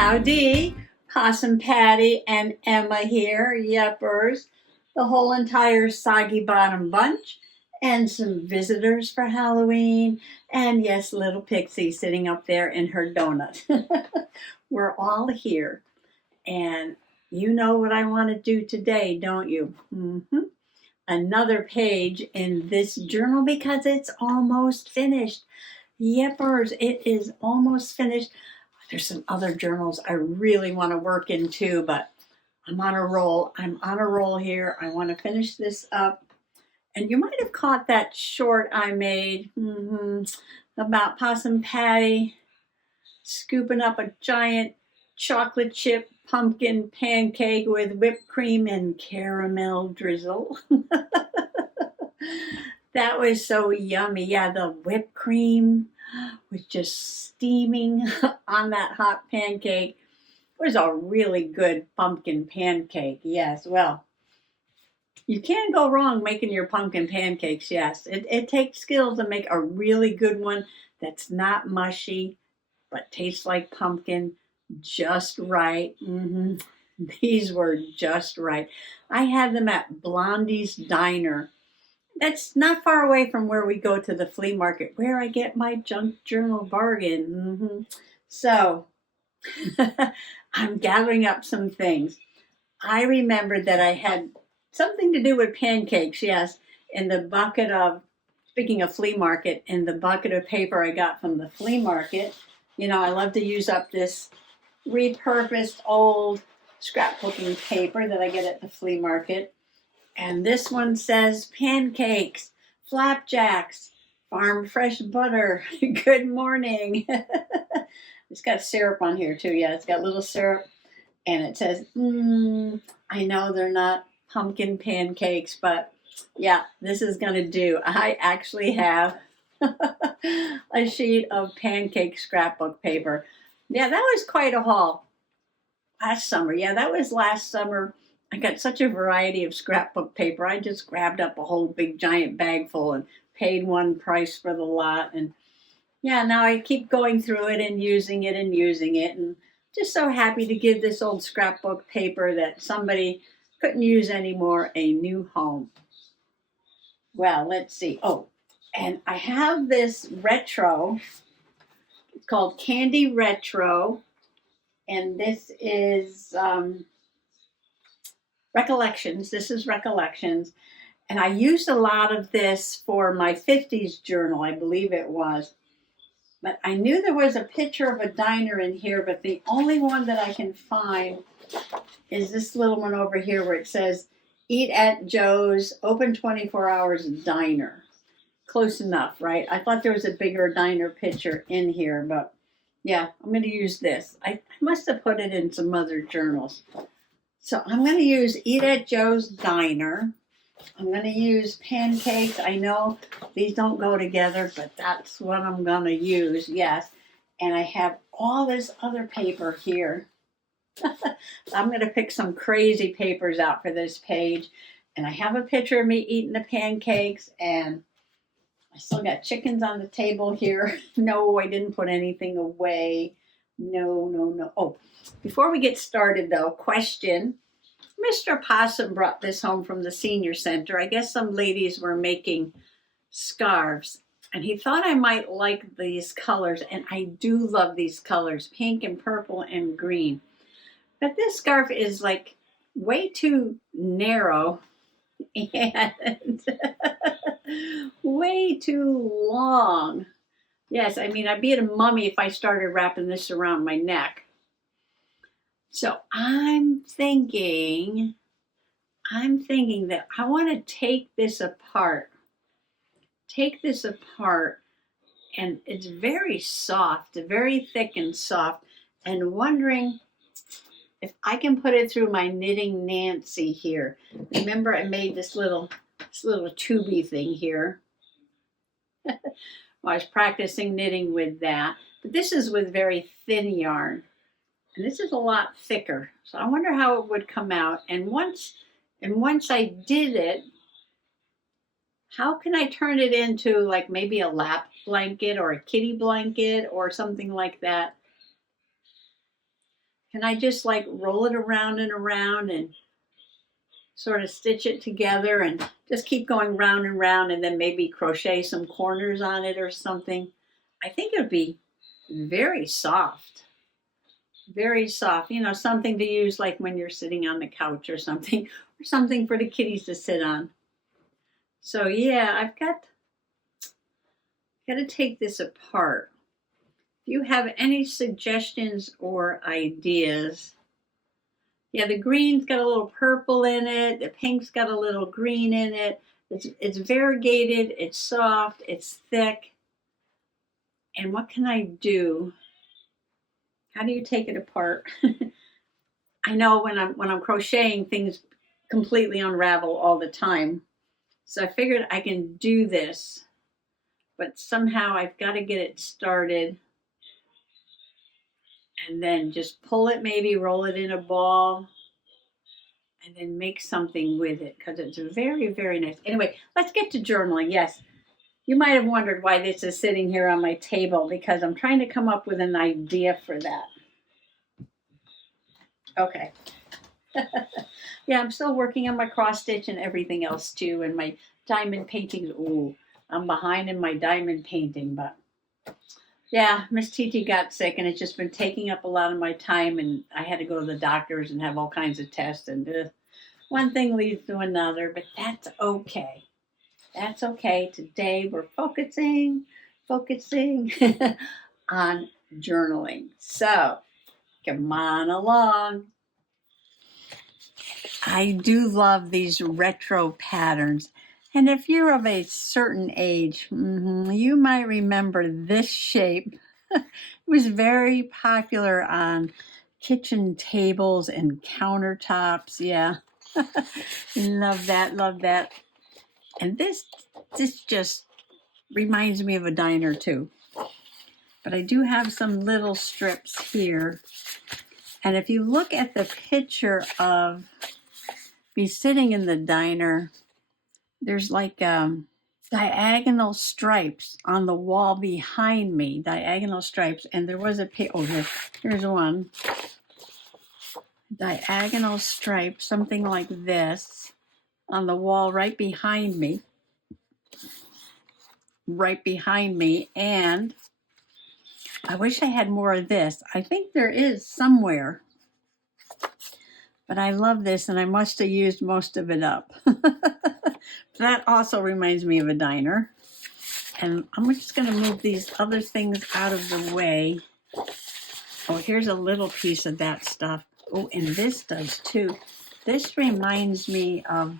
Howdy, Possum Patty and Emma here, yepers, the whole entire Soggy Bottom bunch, and some visitors for Halloween, and yes, little Pixie sitting up there in her donut. We're all here, and you know what I want to do today, don't you? Another page in this journal because it's almost finished. Yepers, it is almost finished. There's some other journals I really want to work into, but I'm on a roll. I'm on a roll here. I want to finish this up. And you might have caught that short I made about Possum Patty scooping up a giant chocolate chip pumpkin pancake with whipped cream and caramel drizzle. That was so yummy. Yeah, the whipped cream was just steaming on that hot pancake. It was a really good pumpkin pancake. Yes, well, you can't go wrong making your pumpkin pancakes. Yes, it takes skill to make a really good one that's not mushy but tastes like pumpkin just right. These were just right. I had them at Blondie's Diner. That's not far away from where we go to the flea market, where I get my junk journal bargain. So I'm gathering up some things. I remembered that I had something to do with pancakes, yes, in the bucket of, speaking of flea market, in the bucket of paper I got from the flea market. You know, I love to use up this repurposed old scrapbooking paper that I get at the flea market. And this one says pancakes, flapjacks, farm fresh butter. Good morning. It's got syrup on here too. Yeah, it's got little syrup. And it says, I know they're not pumpkin pancakes, but yeah, this is going to do. I actually have a sheet of pancake scrapbook paper. Yeah, that was quite a haul last summer. Yeah, that was last summer. I got such a variety of scrapbook paper. I just grabbed up a whole big giant bag full and paid one price for the lot. And yeah, now I keep going through it and using it and just so happy to give this old scrapbook paper that somebody couldn't use anymore a new home. Well, let's see. Oh, and I have this retro. It's called Candy Retro. And this is Recollections. This is Recollections. And I used a lot of this for my 50s journal, I believe it was. But I knew there was a picture of a diner in here, but the only one that I can find is this little one over here where it says, Eat at Joe's, open 24 hours diner. Close enough, right? I thought there was a bigger diner picture in here, but yeah, I'm going to use this. I must have put it in some other journals. So I'm going to use Eat at Joe's Diner. I'm going to use pancakes. I know these don't go together, but that's what I'm going to use, yes. And I have all this other paper here. I'm going to pick some crazy papers out for this page. And I have a picture of me eating the pancakes, and I still got chickens on the table here. No, I didn't put anything away. No. Oh, before we get started, though, question. Mr. Possum brought this home from the senior center. I guess some ladies were making scarves, and he thought I might like these colors, and I do love these colors, pink and purple and green. But this scarf is like way too narrow and way too long. Yes, I mean, I'd be a mummy if I started wrapping this around my neck. So I'm thinking that I want to take this apart. And it's very soft, very thick and soft, and wondering if I can put it through my Knitting Nancy here. Remember, I made this little tubey thing here. I was practicing knitting with that, but this is with very thin yarn. And this is a lot thicker. So I wonder how it would come out. And once I did it, how can I turn it into like maybe a lap blanket or a kitty blanket or something like that? Can I just like roll it around and around and sort of stitch it together and just keep going round and round and then maybe crochet some corners on it or something? I think it would be very soft. Very soft, you know, something to use like when you're sitting on the couch or something for the kitties to sit on. So yeah, I've got to take this apart. If you have any suggestions or ideas, yeah, the green's got a little purple in it. The pink's got a little green in it. It's variegated. It's soft. It's thick. And what can I do? How do you take it apart? I know when I'm crocheting, things completely unravel all the time. So I figured I can do this, but somehow I've got to get it started and then just pull it, maybe roll it in a ball and then make something with it because it's very, very nice. Anyway, let's get to journaling. Yes, you might have wondered why this is sitting here on my table because I'm trying to come up with an idea for that. Okay. Yeah, I'm still working on my cross stitch and everything else too, and my diamond paintings. Ooh, I'm behind in my diamond painting, but yeah, Miss Titi got sick, and it's just been taking up a lot of my time, and I had to go to the doctors and have all kinds of tests, and one thing leads to another, but that's okay. That's okay. Today we're focusing on journaling. So come on along. I do love these retro patterns. And if you're of a certain age, you might remember this shape. It was very popular on kitchen tables and countertops. Yeah. Love that, love that. And this just reminds me of a diner too. But I do have some little strips here. And if you look at the picture of me sitting in the diner, there's like diagonal stripes on the wall behind me, diagonal stripes. And there was here's one. Diagonal stripe, something like this, on the wall right behind me. And I wish I had more of this. I think there is somewhere. But I love this, and I must have used most of it up. That also reminds me of a diner. And I'm just going to move these other things out of the way. Oh, here's a little piece of that stuff. Oh, and this does too. This reminds me of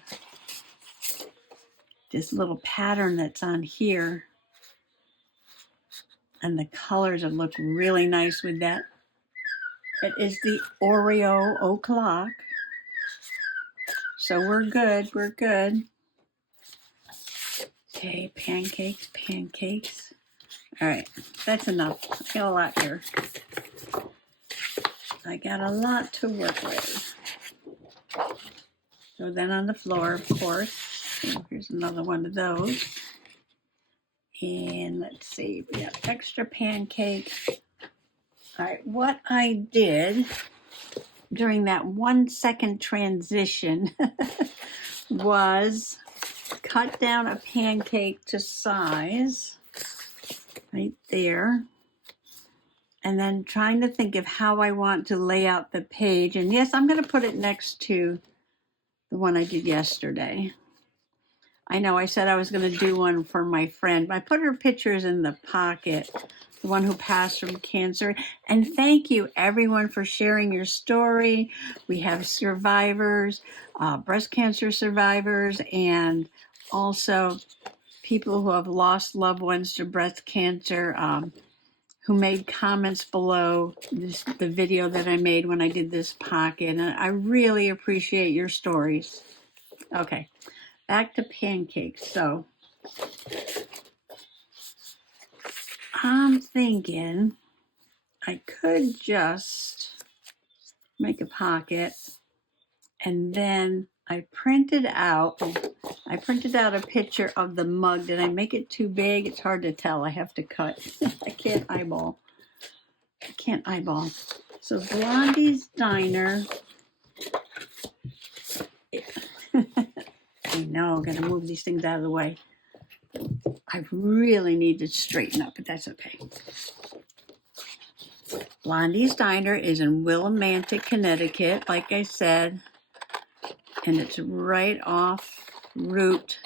this little pattern that's on here. And the colors have looked really nice with that. It is the Oreo o'clock. So we're good. Okay, pancakes. All right, that's enough. I got a lot here. I got a lot to work with. So then on the floor, of course. So here's another one of those. And let's see, we have extra pancake. All right, what I did during that 1 second transition was cut down a pancake to size right there. And then trying to think of how I want to lay out the page. And yes, I'm going to put it next to the one I did yesterday. I know I said I was going to do one for my friend. I put her pictures in the pocket, the one who passed from cancer. And thank you, everyone, for sharing your story. We have survivors, breast cancer survivors, and also people who have lost loved ones to breast cancer, who made comments below the video that I made when I did this pocket. And I really appreciate your stories. Okay, back to pancakes. So I'm thinking I could just make a pocket, and then I printed out a picture of the mug. Did I make it too big? It's hard to tell. I have to cut. I can't eyeball. So Blondie's Diner. I know, I'm gonna move these things out of the way. I really need to straighten up, but that's okay. Blondie's Diner is in Willimantic, Connecticut, like I said, and it's right off Route,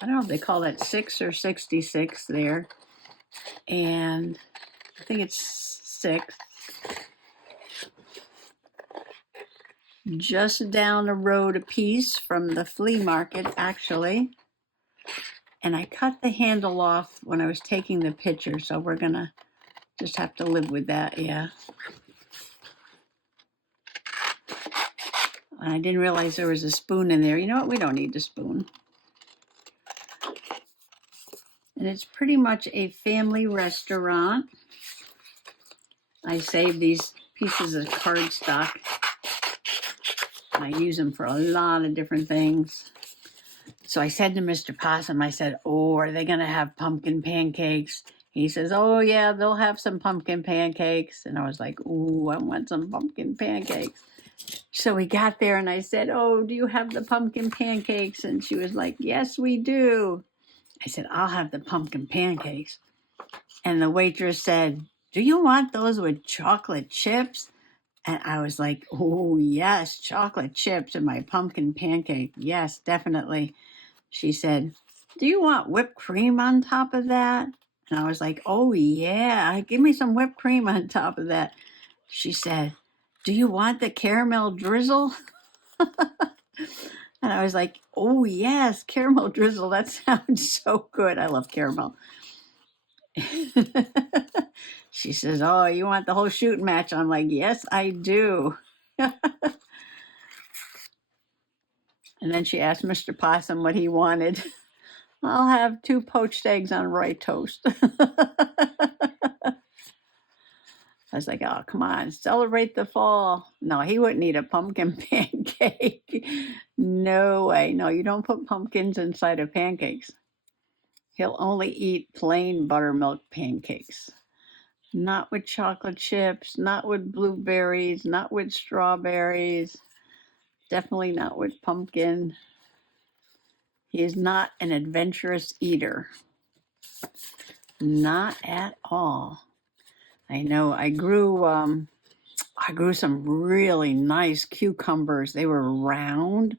I don't know if they call that 6 or 66 there, and I think it's 6. Just down the road a piece from the flea market, actually. And I cut the handle off when I was taking the picture, so we're gonna just have to live with that, yeah. And I didn't realize there was a spoon in there. You know what? We don't need the spoon. And it's pretty much a family restaurant. I saved these pieces of cardstock. I use them for a lot of different things. So I said to Mr. Possum, I said, oh, are they gonna have pumpkin pancakes? He says, oh yeah, they'll have some pumpkin pancakes. And I was like, ooh, I want some pumpkin pancakes. So we got there and I said, oh, do you have the pumpkin pancakes? And she was like, yes, we do. I said, I'll have the pumpkin pancakes. And the waitress said, do you want those with chocolate chips? And I was like, oh, yes, chocolate chips in my pumpkin pancake. Yes, definitely. She said, do you want whipped cream on top of that? And I was like, oh, yeah, give me some whipped cream on top of that. She said, do you want the caramel drizzle? And I was like, oh, yes, caramel drizzle. That sounds so good. I love caramel. She says, oh, you want the whole shooting match? I'm like, yes, I do. And then she asked Mr. Possum what he wanted. I'll have 2 poached eggs on rye toast. I was like, oh, come on, celebrate the fall. No, he wouldn't eat a pumpkin pancake. No way. No, you don't put pumpkins inside of pancakes. He'll only eat plain buttermilk pancakes. Not with chocolate chips, not with blueberries, not with strawberries. Definitely not with pumpkin. He is not an adventurous eater. Not at all. I know I grew some really nice cucumbers. They were round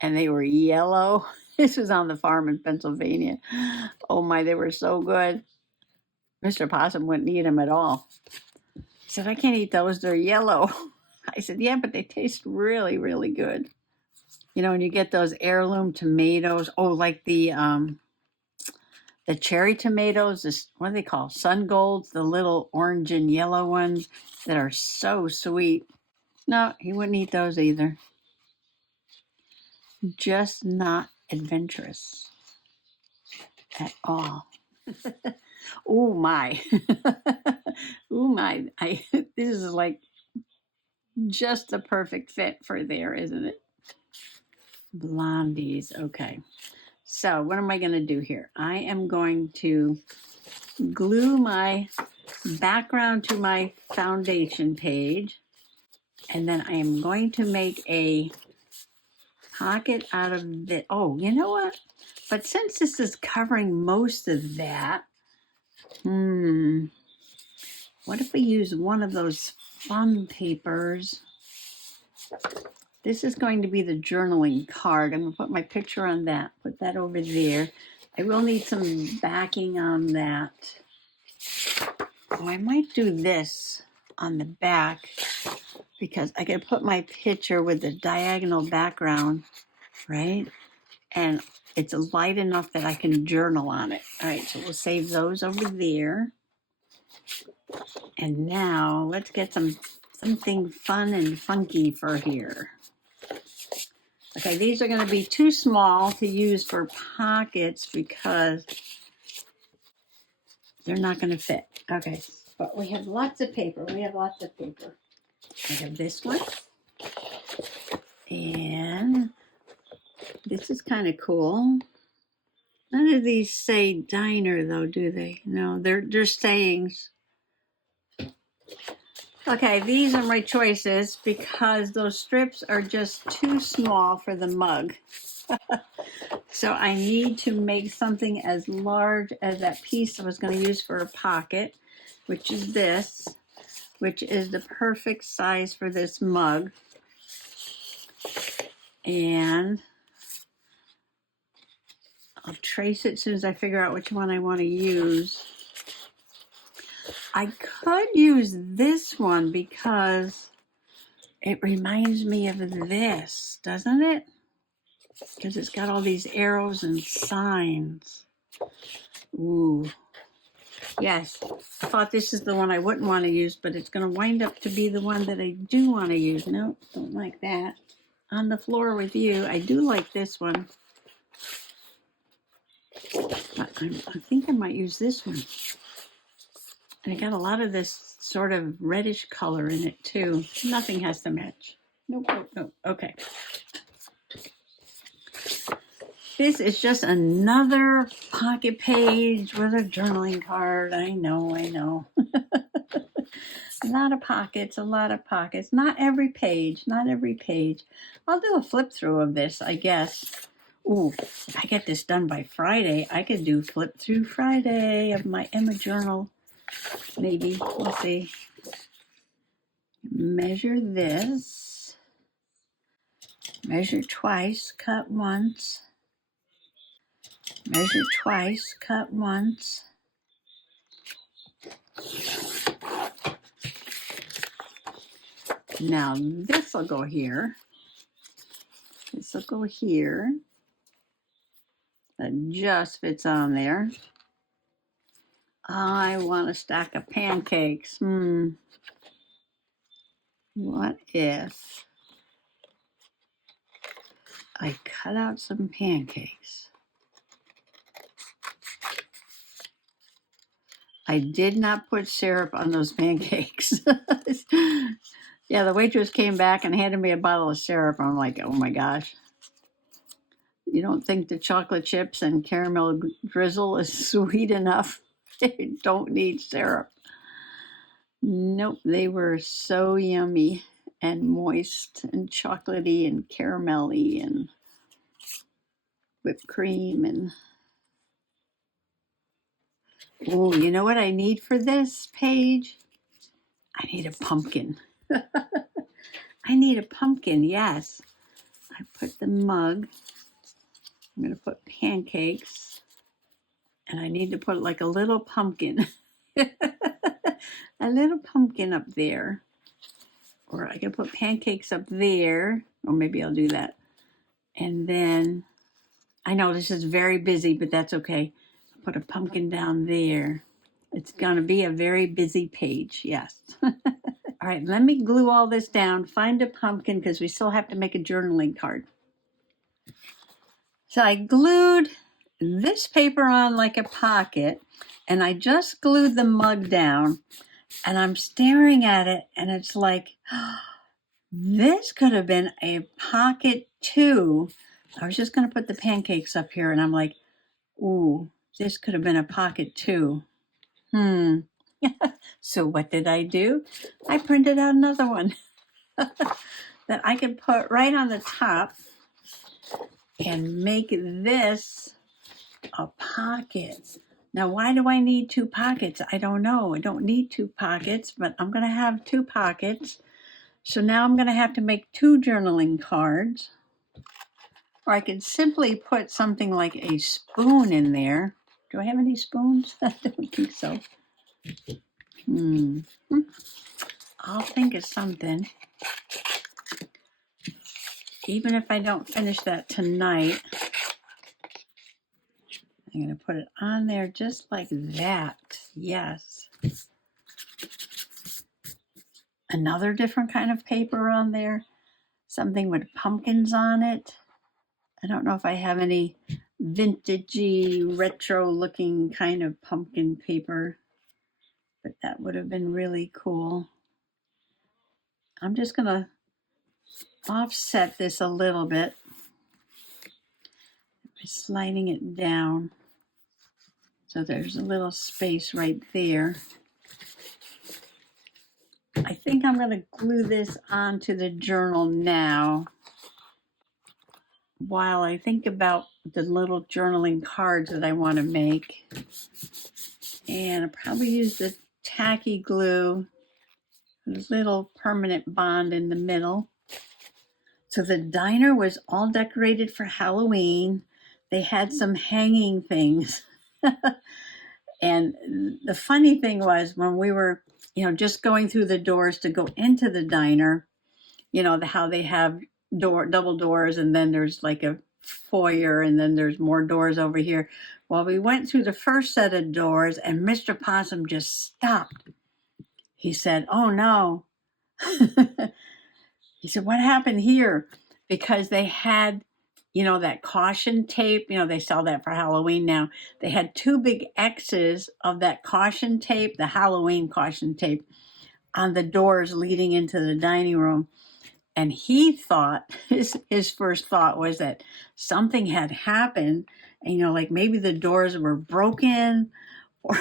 and they were yellow. This was on the farm in Pennsylvania. Oh my, they were so good. Mr. Possum wouldn't eat them at all. He said, I can't eat those, they're yellow. I said, yeah, but they taste really, really good. You know, when you get those heirloom tomatoes, like the cherry tomatoes, what do they call? Sun Golds, the little orange and yellow ones that are so sweet. No, he wouldn't eat those either. Just not adventurous at all. Oh my. Oh my. This is like just the perfect fit for there, isn't it? Blondies. Okay. So what am I going to do here? I am going to glue my background to my foundation page. And then I am going to make a pocket out of this. Oh, you know what? But since this is covering most of that, what if we use one of those fun papers? This is going to be the journaling card. I'm going to put my picture on that. Put that over there. I will need some backing on that. Oh, I might do this on the back because I can put my picture with the diagonal background, right? And it's light enough that I can journal on it. All right, so we'll save those over there. And now let's get something fun and funky for here. Okay, these are going to be too small to use for pockets because they're not going to fit. Okay, but we have lots of paper. I have this one. And this is kind of cool. None of these say diner though, do they? No, they're sayings. Okay, these are my choices because those strips are just too small for the mug. So I need to make something as large as that piece I was going to use for a pocket, which is this, which is the perfect size for this mug. And I'll trace it as soon as I figure out which one I want to use. I could use this one because it reminds me of this, doesn't it? Because it's got all these arrows and signs. Ooh. Yes, I thought this is the one I wouldn't want to use, but it's going to wind up to be the one that I do want to use. No, don't like that. On the floor with you. I do like this one. But I think I might use this one. And I got a lot of this sort of reddish color in it too. Nothing has to match. Nope, nope, nope. Okay. This is just another pocket page with a journaling card. I know, I know. A lot of pockets, a lot of pockets. Not every page, not every page. I'll do a flip through of this, I guess. Ooh, if I get this done by Friday, I could do flip through Friday of my Emma journal. Maybe, we'll see. Measure this. Measure twice, cut once. Measure twice, cut once. Now this will go here. This will go here. That just fits on there. I want a stack of pancakes. What if I cut out some pancakes? I did not put syrup on those pancakes. Yeah, the waitress came back and handed me a bottle of syrup. I'm like, oh my gosh. You don't think the chocolate chips and caramel drizzle is sweet enough? They don't need syrup. Nope, they were so yummy and moist and chocolatey and caramelly and whipped cream and oh, you know what I need for this page? I need a pumpkin. I need a pumpkin, yes. I put the mug. I'm going to put pancakes. And I need to put like a little pumpkin. A little pumpkin up there. Or I can put pancakes up there. Or maybe I'll do that. And then, I know this is very busy, but that's okay. I'll put a pumpkin down there. It's going to be a very busy page, yes. All right, let me glue all this down, find a pumpkin, because we still have to make a journaling card. So I glued this paper on like a pocket, and I just glued the mug down, and I'm staring at it, and it's like, oh, this could have been a pocket too. I was just going to put the pancakes up here, and I'm like, ooh, this could have been a pocket too. So what did I do? I printed out another one that I could put right on the top and make this a pocket. Now, why do I need two pockets? I don't know. I don't need two pockets, but I'm going to have two pockets. So now I'm going to have to make two journaling cards. Or I could simply put something like a spoon in there. Do I have any spoons? I don't think so. I'll think of something. Even if I don't finish that tonight, I'm going to put it on there just like that. Yes. Another different kind of paper on there. Something with pumpkins on it. I don't know if I have any vintagey, retro looking kind of pumpkin paper, but that would have been really cool. I'm just going to offset this a little bit by sliding it down. So there's a little space right there. I think I'm going to glue this onto the journal now while I think about the little journaling cards that I want to make. And I'll probably use the tacky glue, a little permanent bond in the middle. So the diner was all decorated for Halloween. They had some hanging things. And the funny thing was when we were, just going through the doors to go into the diner, how they have double doors, and then there's like a foyer, and then there's more doors over here. Well, we went through the first set of doors, and Mr. Possum just stopped. He said, "Oh no." He said, "What happened here?" Because they had, that caution tape. They sell that for Halloween now. They had two big X's of that caution tape, the Halloween caution tape, on the doors leading into the dining room. And he thought, his first thought was that something had happened, and, like maybe the doors were broken, or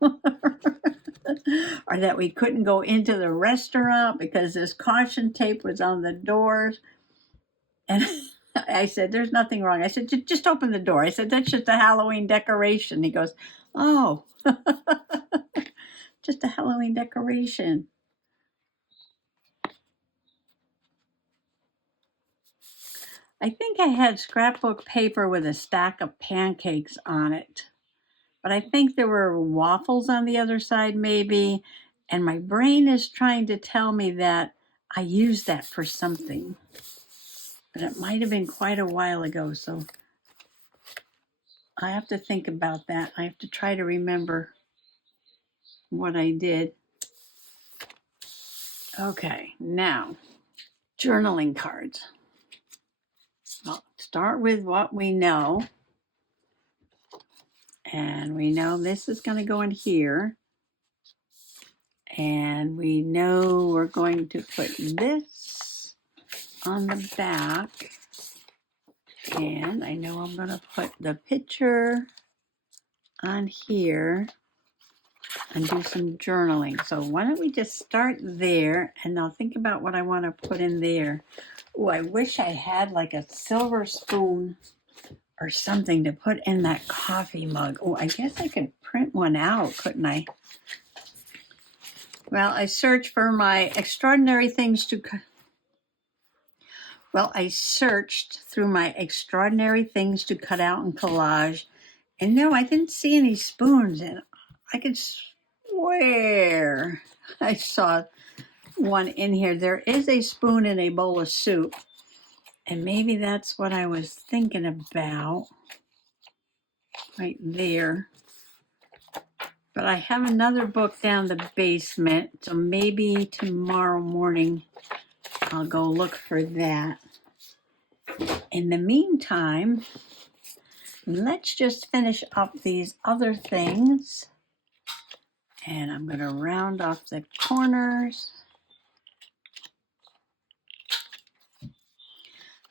or that we couldn't go into the restaurant because this caution tape was on the doors. And I said, "There's nothing wrong." I said, "Just open the door." I said, "That's just a Halloween decoration." He goes, "Oh, just a Halloween decoration." I think I had scrapbook paper with a stack of pancakes on it. But I think there were waffles on the other side, maybe. And my brain is trying to tell me that I used that for something. But it might have been quite a while ago. So I have to think about that. I have to try to remember what I did. Okay, now journaling cards. I'll start with what we know. And we know this is going to go in here. And we know we're going to put this on the back. And I know I'm going to put the picture on here and do some journaling. So why don't we just start there, and I'll think about what I want to put in there. Oh, I wish I had like a silver spoon or something to put in that coffee mug. Oh, I guess I could print one out, couldn't I? Well, I searched for my extraordinary things to... I searched through my extraordinary things to cut out and collage, and no, I didn't see any spoons, and I could swear I saw one in here. There is a spoon in a bowl of soup, and maybe that's what I was thinking about right there. But I have another book down the basement, so maybe tomorrow morning I'll go look for that. In the meantime, let's just finish up these other things. And I'm going to round off the corners.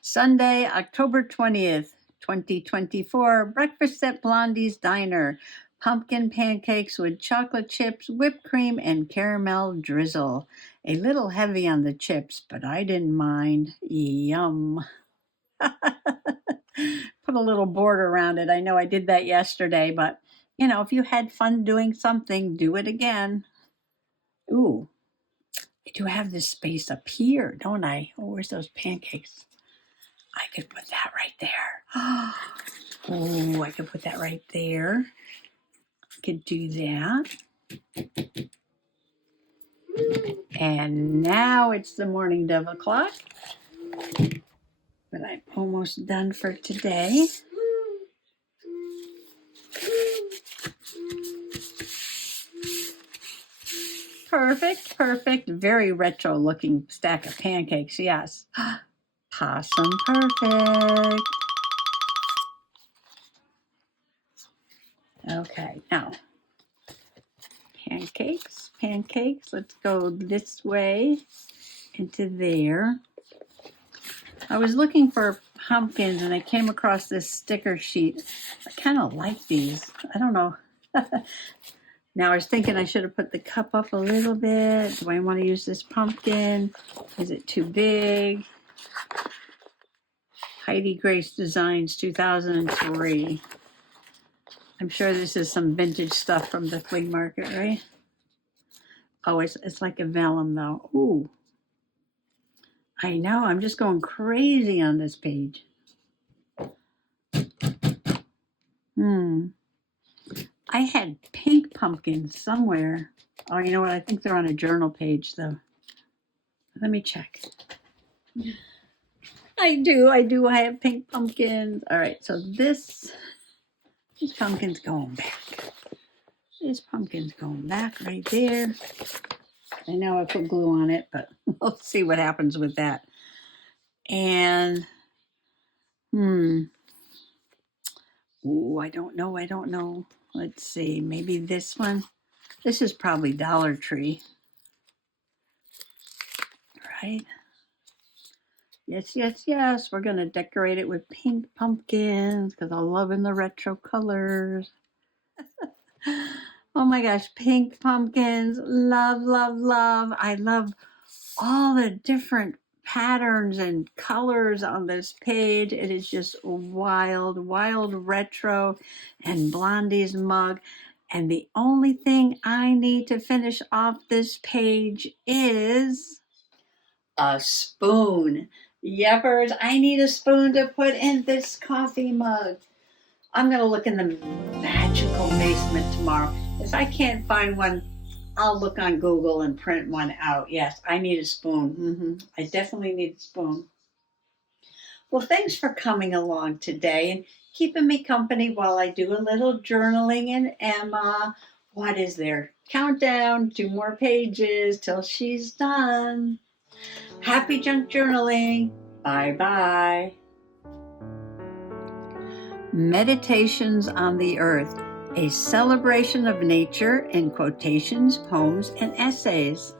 Sunday, October 20th, 2024, breakfast at Blondie's Diner. Pumpkin pancakes with chocolate chips, whipped cream, and caramel drizzle. A little heavy on the chips, but I didn't mind. Yum. Put a little border around it. I know I did that yesterday, but, if you had fun doing something, do it again. Ooh, I do have this space up here, don't I? Oh, where's those pancakes? I could put that right there. Oh, I could put that right there. I could do that. And now it's the morning dove o'clock. But I'm almost done for today. Perfect, perfect. Very retro looking stack of pancakes, yes. Possum perfect. Okay, now pancakes. Let's go this way into there. I was looking for pumpkins and I came across this sticker sheet. I kind of like these. I don't know. Now I was thinking I should have put the cup up a little bit. Do I want to use this pumpkin? Is it too big? Heidi Grace Designs 2003. I'm sure this is some vintage stuff from the flea market, right? Oh, it's like a vellum though. Ooh. I know, I'm just going crazy on this page. I had pink pumpkins somewhere. Oh, you know what? I think they're on a journal page though. Let me check. I do. I have pink pumpkins. All right, so this pumpkin's going back. This pumpkin's going back right there. I know I put glue on it, but we'll see what happens with that. And, ooh, I don't know. Let's see, maybe this one. This is probably Dollar Tree, right? Yes. We're going to decorate it with pink pumpkins because I'm loving the retro colors. Oh my gosh, pink pumpkins. Love. I love all the different patterns and colors on this page. It is just wild retro and Blondie's mug. And the only thing I need to finish off this page is a spoon. Yepers, I need a spoon to put in this coffee mug. I'm going to look in the magical basement tomorrow. If I can't find one, I'll look on Google and print one out. Yes, I need a spoon. I definitely need a spoon. Well, thanks for coming along today and keeping me company while I do a little journaling. And Emma, what is there? Countdown, 2 more pages till she's done. Happy junk journaling. Bye-bye. Meditations on the Earth, a celebration of nature in quotations, poems, and essays.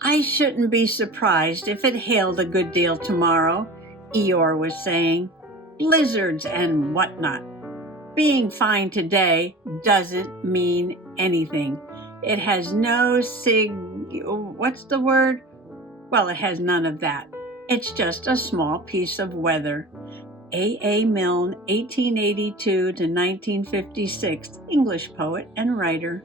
I shouldn't be surprised if it hailed a good deal tomorrow, Eeyore was saying. Blizzards and whatnot. Being fine today doesn't mean anything. It has no what's the word? Well, it has none of that. It's just a small piece of weather. A. Milne, 1882 to 1956, English poet and writer.